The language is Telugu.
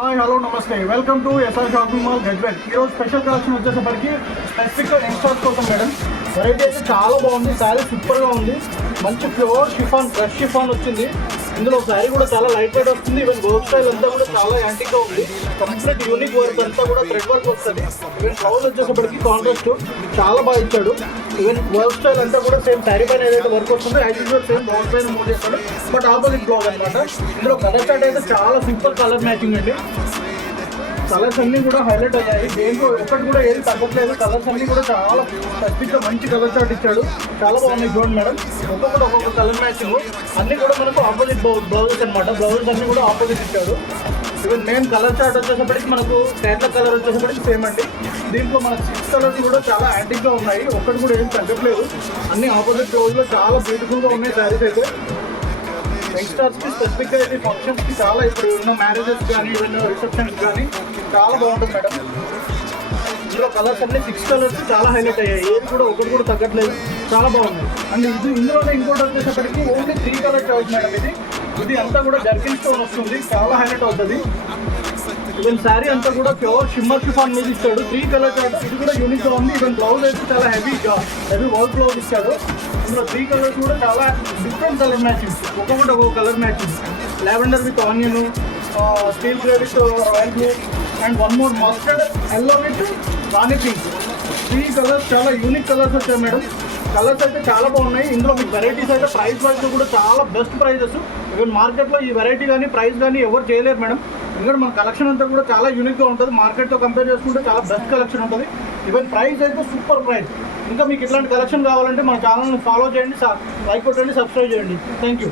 హాయ్ హలో నమస్తే welcome to S R shopping mall Gajwel. ఈరోజు స్పెషల్ కలెక్షన్ వచ్చేసరికి స్పెసిఫిక్గా యంగ్స్టర్స్ కోసం మేడం. వెరైటీ అయితే చాలా బాగుంది. శారీ సూపర్గా ఉంది. మంచి ప్యూర్ షిఫాన్ ఫ్రెష్ షిఫాన్ వచ్చింది. ఇందులో శారీ కూడా చాలా లైట్ వెయిట్ వస్తుంది. ఈవెన్ వర్క్ స్టైల్ అంతా కూడా చాలా యాంటిక్గా ఉంది. కంప్లీట్ యూనిక్ వర్క్ అంతా కూడా థ్రెడ్ వర్క్ వస్తుంది. ఈవెన్ బ్లౌజ్ వచ్చేసరికి కాంట్రాస్ట్ చాలా బాగా ఇచ్చాడు. ఈవెన్ వర్క్ స్టైల్ అంతా కూడా సేమ్ శారీ పైన ఏదైతే వర్క్ వస్తుందో యాజ్ యూజువల్ సేమ్ బ్లౌజ్ పైన మూవ్ చేస్తాడు. బట్ ఆపోజిట్ బ్లౌజ్ అనమాట. ఇందులో కలర్ చార్ట్ అయితే చాలా సూపర్ కలర్ మ్యాచింగ్ అండి. కలర్స్ అన్నీ కూడా హైలైట్ అయ్యాయి. దేంట్లో ఒక్కటి కూడా ఏది తగ్గట్లేదు. కలర్స్ అన్నీ కూడా చాలా స్పెసిఫిక్గా మంచి కలర్ చార్ట్ ఇచ్చాడు. చాలా బాగున్నాయి చూడండి మేడం. ఒక్కొక్క కలర్ మ్యాచింగ్ అన్నీ కూడా మనకు ఆపోజిట్ బ్లౌజెస్ అనమాట. బ్లౌజెస్ అన్నీ కూడా ఆపోజిట్ ఇచ్చాడు. ఈవెన్ మెయిన్ కలర్ చార్ట్ వచ్చేసప్పటికి మనకు క్యాట్లాగ్ కలర్ వచ్చేసప్పటికి సేమ్ అండి. దీంట్లో మనకు 6 కలర్స్ కూడా చాలా యాంటిక్గా ఉన్నాయి. ఒక్కటి కూడా ఏం తగ్గట్లేదు. అన్ని ఆపోజిట్ బ్లౌజ్లో చాలా బ్యూటిఫుల్గా ఉన్నాయి శారీస్ అయితే. యంగ్స్టర్స్కి స్పెసిఫిక్గా అయితే ఫంక్షన్స్కి చాలా ఇప్పుడు ఉన్న మ్యారేజెస్ కానీ ఈవెన్ రిసెప్షన్స్ కానీ చాలా బాగుంటుంది మేడం. ఇందులో కలర్స్ అన్నీ 6 కలర్స్ చాలా హైలైట్ అయ్యాయి. ఏది కూడా ఒకటి కూడా తగ్గట్లేదు. చాలా బాగుంది. అండ్ ఇందులోనే ఇంకోటి వచ్చేసరికి ఓన్లీ 3 కలర్ చాయిస్ మేడం. ఇది అంతా కూడా జర్కిన్ స్టోన్ వస్తుంది. చాలా హైలైట్ అవుతుంది. ఈవెన్ శారీ అంతా కూడా ప్యూర్ షిమ్మర్ షిఫాన్ మీద ఇచ్చాడు. 3 కలర్ చార్ట్. ఇది కూడా యూనిక్గా ఉంది. ఈవెన్ బ్లౌజ్ అయితే చాలా హెవీ వర్క్ బ్లౌజ్ ఇచ్చాడు. ఇందులో 3 కలర్స్ కూడా చాలా డిఫరెంట్ కలర్ మ్యాచింగ్. ఒక్కొక్కటి ఒక్కొక్క colour matching. Lavender with onion, steel grey with royal blue and one more mustard yellow with Rani pink. 3 colours చాలా యూనిక్ కలర్స్ వచ్చాయి మేడం. కలర్స్ అయితే చాలా బాగున్నాయి. ఇందులో మీకు వెరైటీస్ అయితే ప్రైస్ వైజ్ కూడా చాలా బెస్ట్ ప్రైజెస్. ఈవెన్ మార్కెట్లో ఈ వెరైటీ కానీ ప్రైస్ కానీ ఎవరు చేయలేరు మేడం. ఎందుకంటే మన కలెక్షన్ అంతా కూడా చాలా యూనిక్గా ఉంటుంది. మార్కెట్తో కంపేర్ చేసుకుంటే చాలా బెస్ట్ కలెక్షన్ ఉంటుంది. ఈవెన్ ప్రైస్ అయితే సూపర్ ప్రైస్. ఇంకా మీకు ఇట్లాంటి కలెక్షన్ కావాలంటే మన ఛానల్ని ఫాలో చేయండి, లైక్ కొట్టండి, సబ్స్క్రైబ్ చేయండి. Thank you.